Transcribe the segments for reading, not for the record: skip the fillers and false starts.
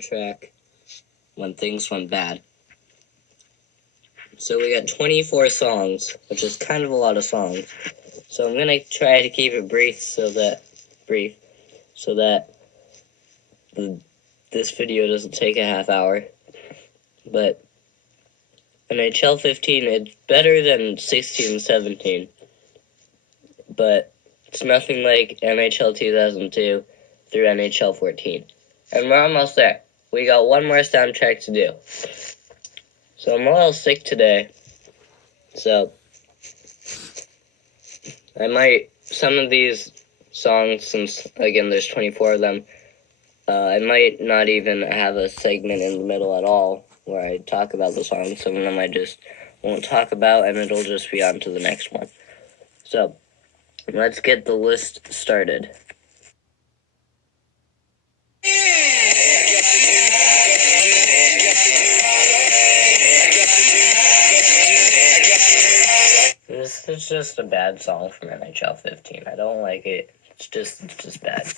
soundtrack when things went bad. So we got 24 songs, which is kind of a lot of songs. So I'm gonna try to keep it brief so that this video doesn't take a half hour. But NHL15, it's better than 16 and 17, but it's nothing like NHL 2002 through NHL 14. And we're almost there. We got one more soundtrack to do. So I'm a little sick today, so I might, some of these songs, since again there's 24 of them, I might not even have a segment in the middle at all where I talk about the songs. Some of them I just won't talk about, and it'll just be on to the next one. So, let's get the list started. This is just a bad song from NHL 15. I don't like it. It's just bad.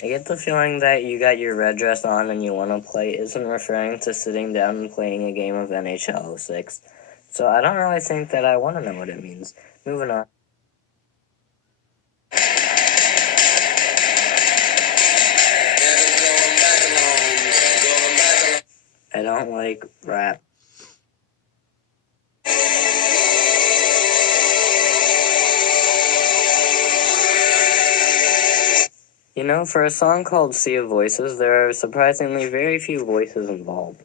I get the feeling that you got your red dress on and you want to play isn't referring to sitting down and playing a game of NHL06. So I don't really think that I want to know what it means. Moving on. I don't like rap. You know, for a song called Sea of Voices, there are surprisingly very few voices involved.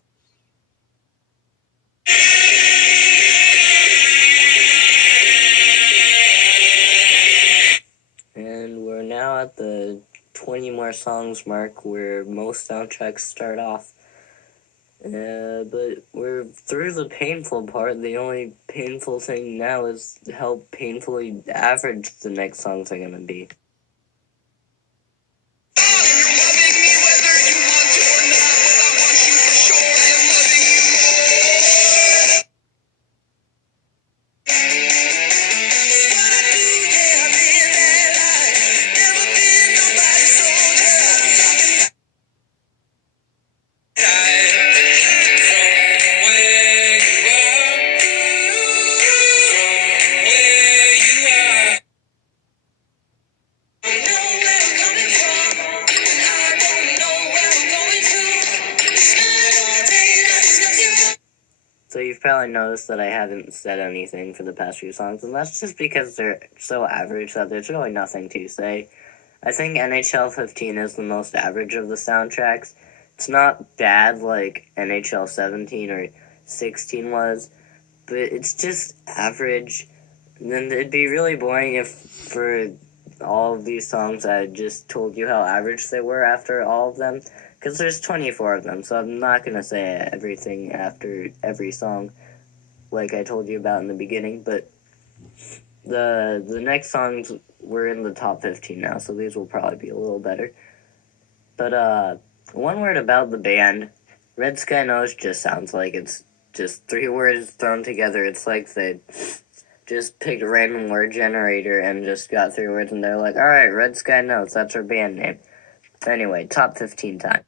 And we're now at the 20 more songs mark where most soundtracks start off. But we're through the painful part. The only painful thing now is how painfully average the next songs are going to be. So you've probably noticed that I haven't said anything for the past few songs, and that's just because they're so average that there's really nothing to say. I think NHL 15 is the most average of the soundtracks. It's not bad like NHL 17 or 16 was, but it's just average. And then it'd be really boring if for all of these songs I just told you how average they were after all of them. Because there's 24 of them, so I'm not going to say everything after every song like I told you about in the beginning, but the next songs were in the top 15 now, so these will probably be a little better. But one word about the band, Red Sky Nose just sounds like it's just 3 words thrown together. It's like they just picked a random word generator and just got 3 words, and they're like, alright, Red Sky Nose, that's our band name. Anyway, top 15 time.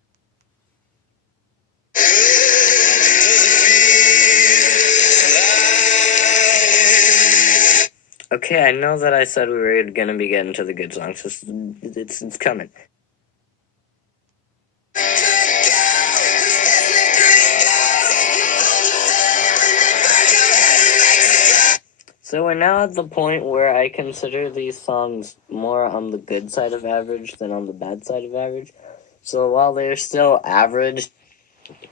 Okay, I know that I said we were going to be getting to the good songs. It's coming. So we're now at the point where I consider these songs more on the good side of average than on the bad side of average. So while they're still average,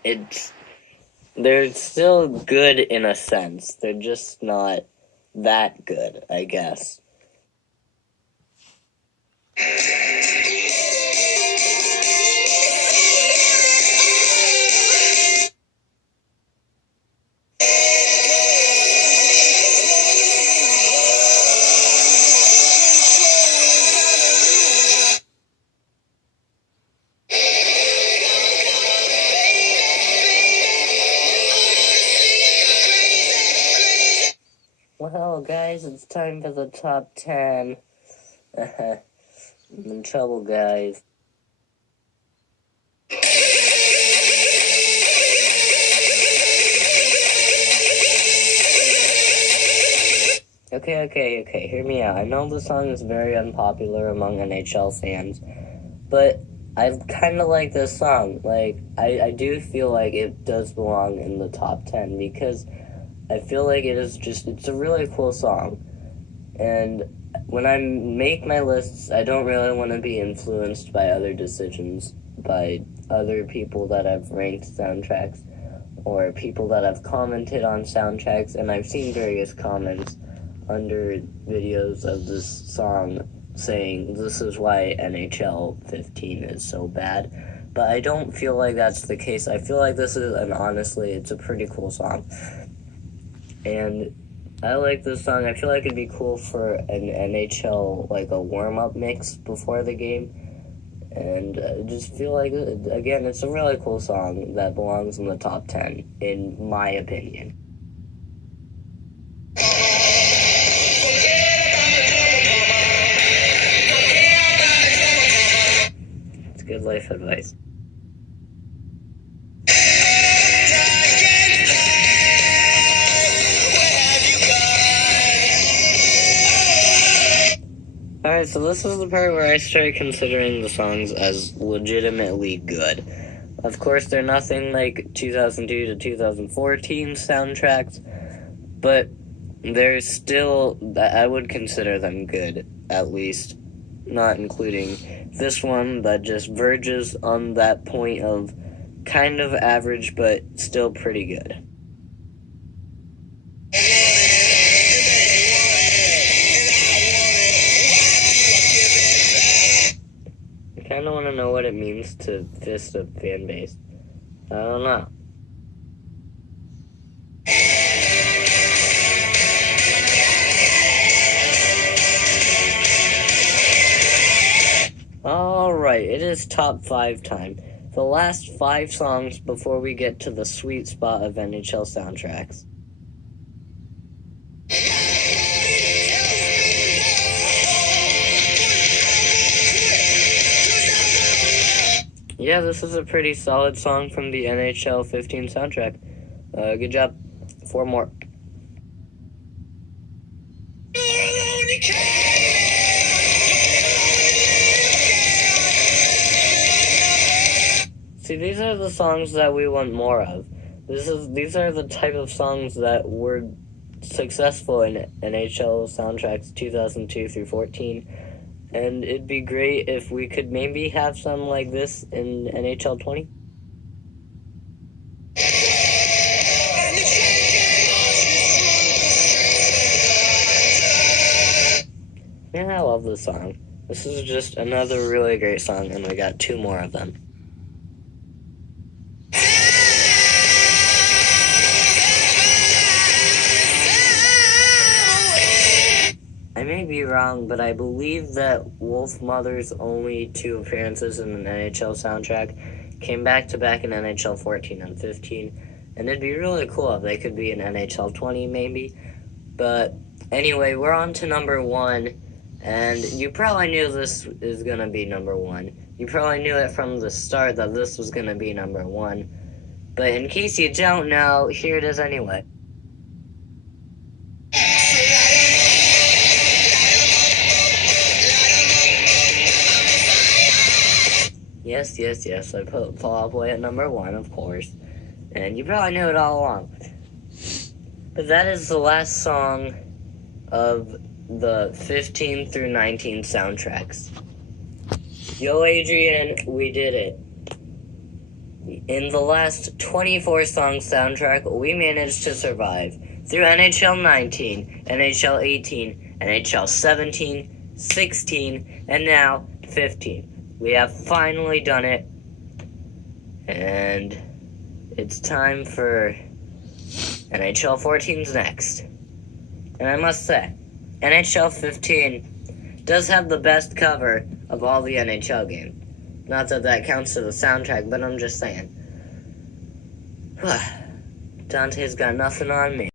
they're still good in a sense. They're just not that good, I guess. Well, guys, it's time for the top 10. I'm in trouble, guys. Okay, hear me out. I know the song is very unpopular among NHL fans, but I kind of like this song. Like, I do feel like it does belong in the top 10 because I feel like it's a really cool song. And when I make my lists, I don't really want to be influenced by other decisions, by other people that have ranked soundtracks, or people that have commented on soundtracks, and I've seen various comments under videos of this song saying this is why NHL15 is so bad. But I don't feel like that's the case. I feel like this is, and honestly, it's a pretty cool song. And I like this song. I feel like it'd be cool for an NHL, like a warm-up mix before the game. And I just feel like, again, it's a really cool song that belongs in the top 10, in my opinion. It's good life advice. Alright, so this is the part where I start considering the songs as legitimately good. Of course, they're nothing like 2002 to 2014 soundtracks, but they're still, I would consider them good, at least. Not including this one that just verges on that point of kind of average, but still pretty good. I kind of want to know what it means to fist a fan base. I don't know. Alright, it is top 5 time. The last 5 songs before we get to the sweet spot of NHL soundtracks. Yeah, this is a pretty solid song from the NHL15 soundtrack. Good job. 4 more. See, these are the songs that we want more of. These are the type of songs that were successful in NHL soundtracks 2002 through 14. And it'd be great if we could maybe have some like this in NHL 20. Yeah, I love this song. This is just another really great song, and we got 2 more of them. I may be wrong, but I believe that Wolf Mother's only 2 appearances in an NHL soundtrack came back-to-back in NHL 14 and 15, and it'd be really cool if they could be in NHL 20 maybe. But anyway, we're on to number 1, and you probably knew this is going to be number 1. You probably knew it from the start that this was going to be number 1, but in case you don't know, here it is anyway. Yes, I put Fall Out Boy at number 1, of course. And you probably knew it all along. But that is the last song of the 15 through 19 soundtracks. Yo, Adrian, we did it. In the last 24-song soundtrack, we managed to survive through NHL 19, NHL 18, NHL 17, 16, and now 15. We have finally done it, and it's time for NHL 14's next. And I must say, NHL 15 does have the best cover of all the NHL games. Not that that counts to the soundtrack, but I'm just saying. Dante's got nothing on me.